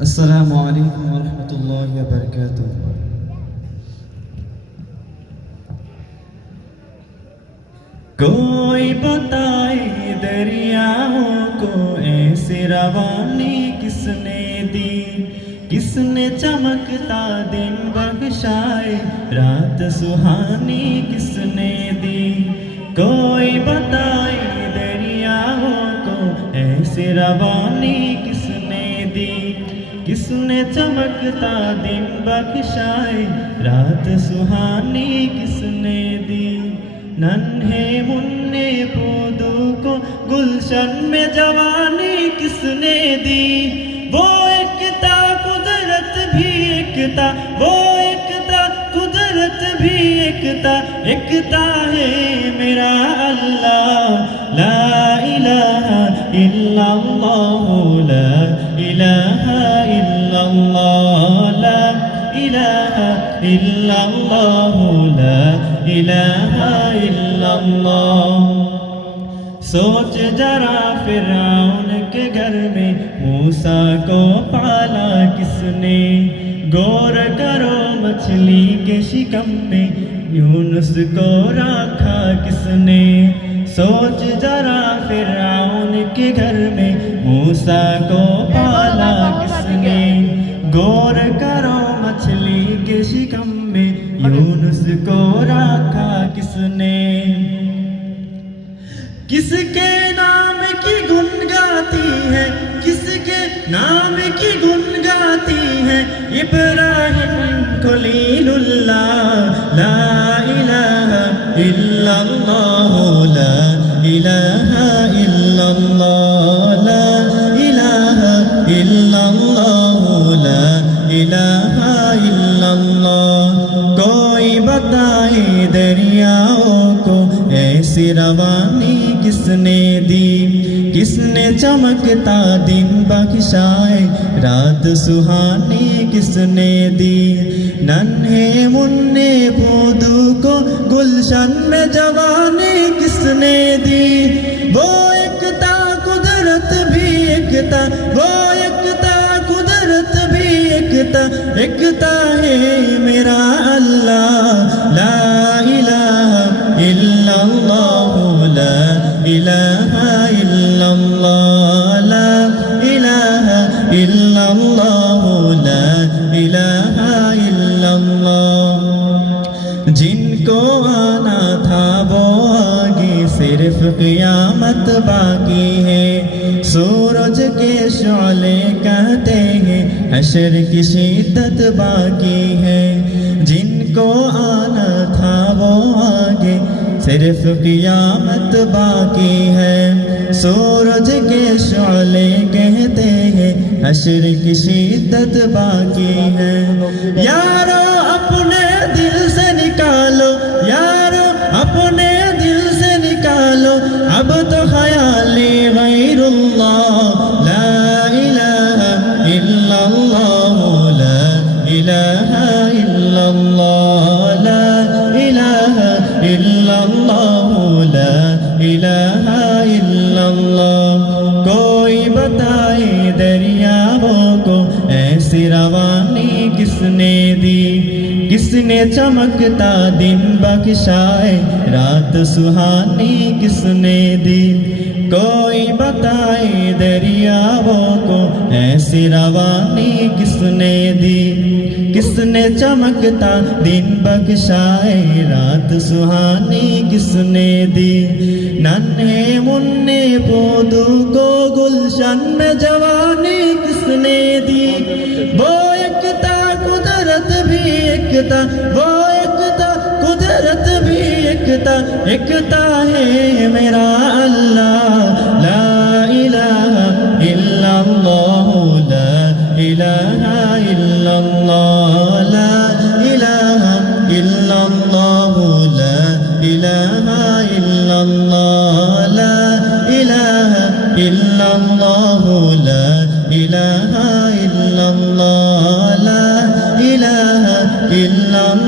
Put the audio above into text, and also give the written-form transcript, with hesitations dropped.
السلام علیکم ورحمۃ اللہ وبرکاتہ۔ کوئی بتائے دریاؤں کو ایسے روانی کس نے دی، کس نے چمکتا دن بخشائے رات سہانی کس نے دی۔ کوئی بتائے دریاؤں کو ایسے روانی کس نے دی، کس نے چمکتا دن بخشائے رات سہانی کس نے دی۔ ننھے منّے پودوں کو گلشن میں جوانی کس نے دی، وہ ایک تھا قدرت بھی ایک تھا، وہ ایک تھا قدرت بھی ایک تھا، ایک تھا ہے میرا اللہ۔ لا الہ الا اللہ، لا الہ الا اللہ، لا الہ الا اللہ، لا الہ الا اللہ۔ سوچ ذرا فرعون کے گھر میں موسیٰ کو پالا کس نے، غور کرو مچھلی کے شکم میں یونس کو رکھا کس نے۔ سوچ ذرا فرعون کے گھر میں موسیٰ کو پالا کس نے، غور کرو مچھلی کے شکم میں یونس کو رکھا کس نے۔ کس کے نام کی گن گاتی ہے، کس کے نام کی گن گاتی ہے ابراہیم خلیل اللہ۔ لا الہ الا اللہ، لا الہ الا اللہ، لا الہ الا اللہ، لا الہ الا اللہ۔ کوئی بتائے دریاؤں کو ایسی روانی کس نے دی، کس نے چمکتا دن بخشائے رات سہانی کس نے دی۔ ننھے منّے پودوں کو گلشن میں جوانی کس نے دی، وہ ایک تھا قدرت بھی ایک تھا، وہ ایک تھا قدرت بھی ایک تھا، ایک تھا ہے میرا اللہ۔ لا الہ الا اللہ، لا الہ الا اللہ، لا الہ الا اللہ، لا الہ الا اللہ۔ جن کو آنا تھا وہ آگے، صرف قیامت باقی ہے۔ سورج کے شعلے کہتے ہیں حشر کی شدت باقی ہے۔ جن کو آنا تھا وہ آگے، صرف قیامت باقی ہے۔ سورج کے شعلے کہتے ہیں حشر کی شدت باقی ہے۔ یارو اپنے دل سے نکالو، یارو اپنے دل سے نکالو اب تو خیال غیر اللہ۔ لا الہ الا اللہ، لا الہ الا اللہ، لا الہ الا اللہ، لا الہ الا اللہ۔ کوئی بتائے دریاؤں کو ایسی روانی کس نے دی، کس نے چمکتا دن بخشائے رات سہانی کس نے دی۔ کوئی بتائے دریاؤں کو ایسی روانی کس نے دی، کس نے چمکتا دن بخشائے رات سہانی کس نے دی۔ ننھے منّے پودوں کو گلشن میں جوانی کس نے دی، وہ ایک تھا قدرت بھی ایک تھا، وہ ایک تھا قدرت بھی ایک تھا، ایک تھا ہے میرا اللہ۔ لا الہ الا اللہ، لا الہ الا اللہ، لا الہ الا اللہ، لا الہ الا اللہ، لا الہ الا اللہ، لا الہ الا اللہ، لا الہ الا اللہ۔